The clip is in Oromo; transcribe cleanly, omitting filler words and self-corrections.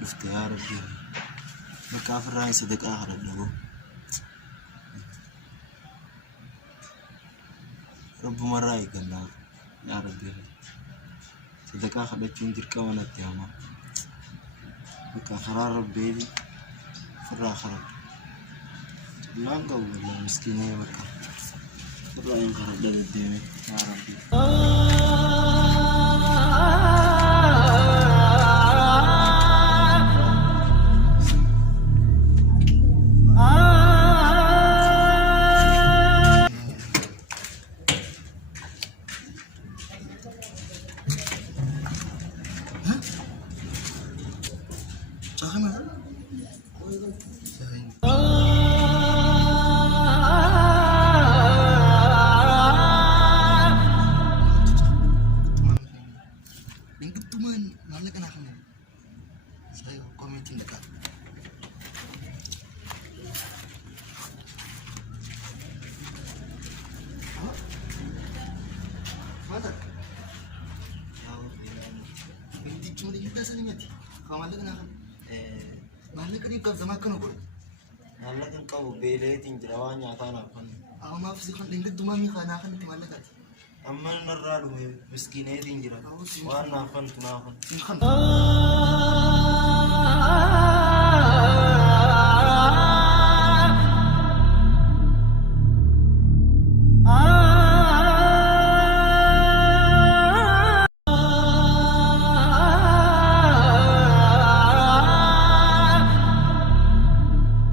رفت يا ربي بكافر راي صدق آخر له رب مرة يقلنا يا ربي صدق آخر بتشون تركا ونتياما بكافر ربي في الآخر لا نقول المسكينة بكا الرأي انقرب للديمي يا ربي Malaking kau beletin jerawanya tanah kan. Aku maaf sih kan lingkit cuma mi kana kan di mana kan. Aman naradu miskin edin jera. Warna kan tunakan. Kan.